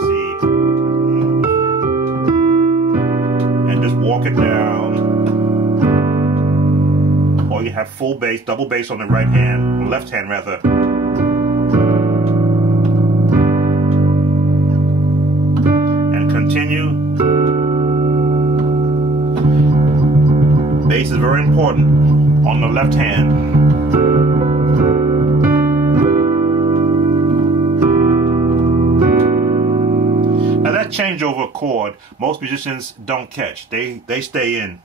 see, and just walk it down. Or you have full bass, double bass on the right hand, or left hand rather. And continue. Bass is very important on the left hand. Now that changeover chord, most musicians don't catch. They stay in.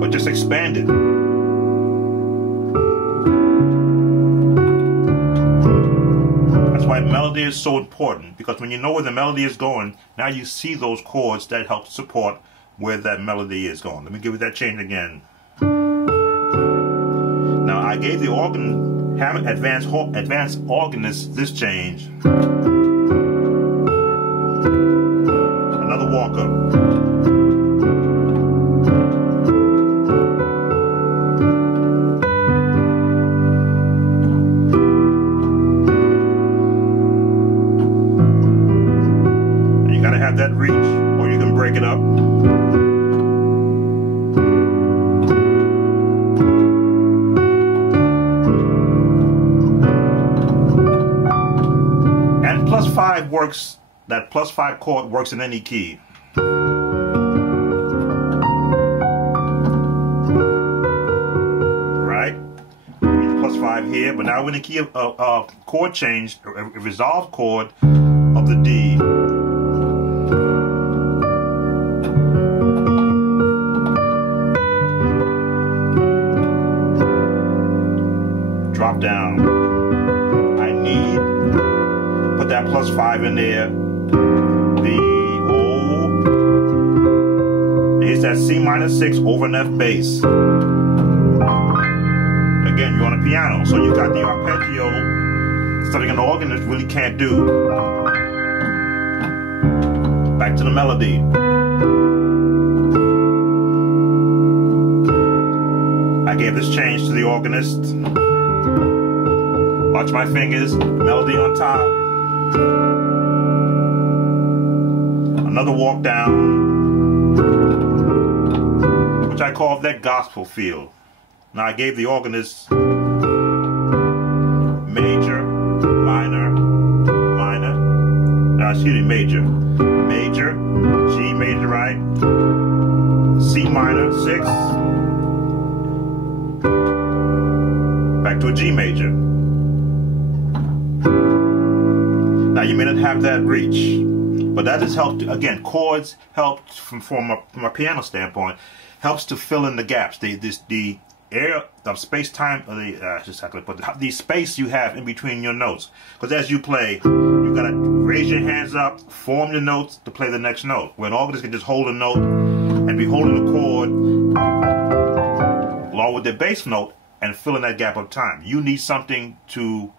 But just expand it. That's why melody is so important, because when you know where the melody is going, now you see those chords that help support where that melody is going. Let me give you that change again. Now I gave the organ, advanced organist, this change. Another walk up. That reach, or you can break it up. And +5 works, that +5 chord works in any key. Right? +5 here, but now we're in the key of chord change, a resolved chord of the D. Drop down. I need, put that +5 in there. The O. Here's that C-6 over an F bass. Again, you're on a piano, so you got the arpeggio, something an organist really can't do. Back to the melody. I gave this change to the organist. Watch my fingers, melody on top. Another walk down, which I call that gospel feel. Now I gave the organist major, minor, minor, major, major, G major, right? C minor, 6. Back to a G major. Now you may not have that reach, but that has helped. Again, chords help from a piano standpoint, helps to fill in the gaps. The air of space-time, the space you have in between your notes. Because as you play, you gotta raise your hands up, form your notes to play the next note. Where an organist can just hold a note and be holding the chord along with the bass note and fill in that gap of time. You need something to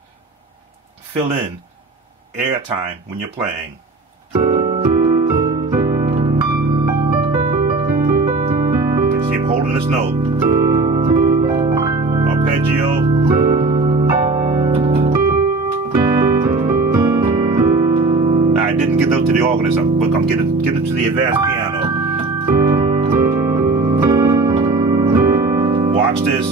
fill in air time when you're playing. You see him holding this note. Arpeggio. Now I didn't give those to the organist, but I'm getting to the advanced piano. Watch this.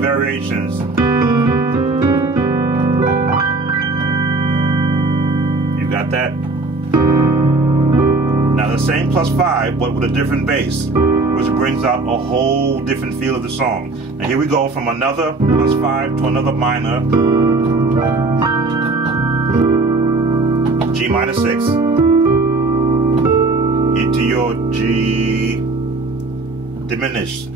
Variations. You got that? Now the same +5, but with a different bass, which brings out a whole different feel of the song. Now here we go from another +5 to another minor, G-6, into your G diminished.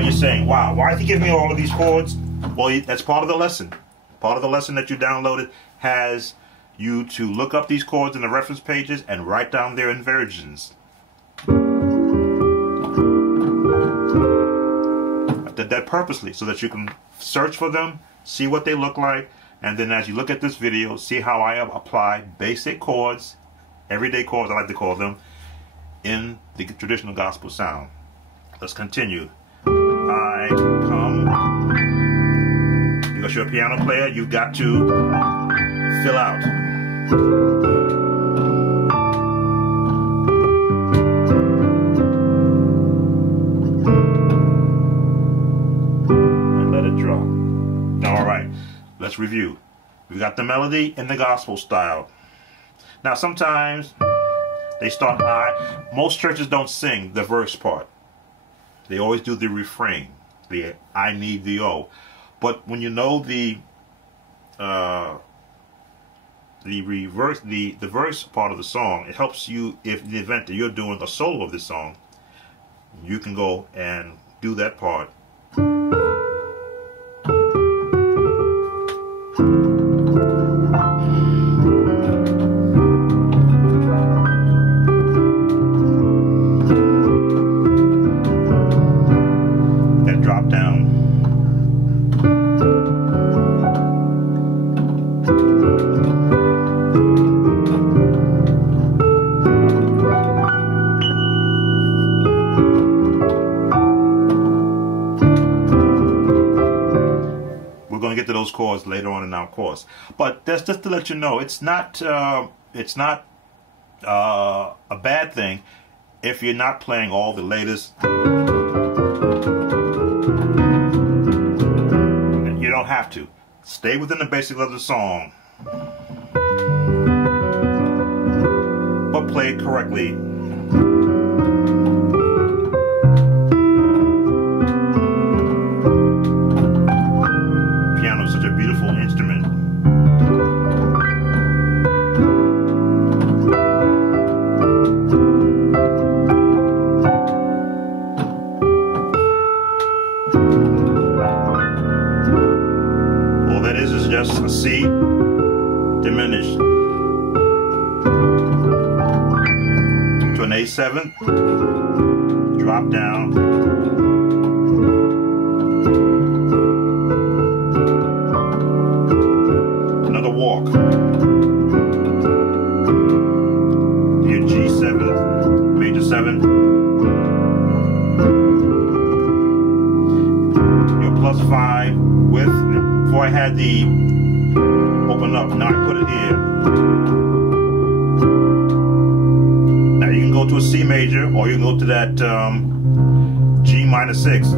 You're saying, wow, why is he giving me all of these chords? Well, that's part of the lesson. Part of the lesson that you downloaded has you to look up these chords in the reference pages and write down their inversions. I did that purposely so that you can search for them, see what they look like, and then as you look at this video, see how I apply basic chords, everyday chords I like to call them, in the traditional gospel sound. Let's continue. I come. Because you're a piano player, you've got to fill out. And let it drop. All right, let's review. We got the melody in the gospel style. Now sometimes they start high. Most churches don't sing the verse part. They always do the refrain, the I need thee, oh. But when you know the verse part of the song, it helps you if in the event that you're doing a solo of this song, you can go and do that part. That drop down. We're going to get to those chords later on in our course, but that's just to let you know it's not a bad thing if you're not playing all the latest. You don't have to. Stay within the basics of the song, but play it correctly. Piano is such a beautiful instrument. All that is just a C diminished to an A7, drop down, another walk, your G7, major 7, your +5 with, before I had the open up, now I put it here. Now you can go to a C major, or you can go to that G-6.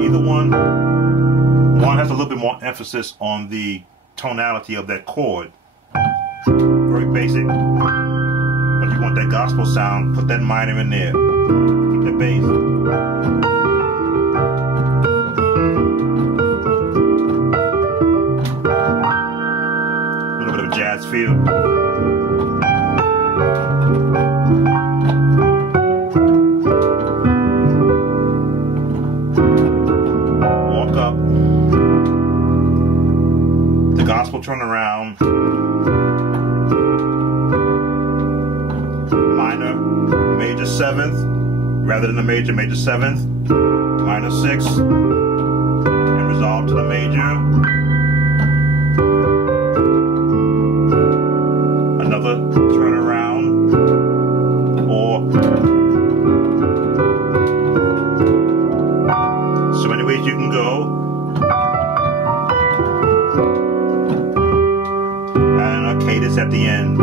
Either one. One has a little bit more emphasis on the tonality of that chord. Very basic. But if you want that gospel sound, put that minor in there. Keep the bass. Jazz feel. Walk up. The gospel turnaround. Minor, major 7th, rather than the major 7th. Minor 6, and resolve to the major. Another turnaround, or so many ways you can go, and a cadence at the end.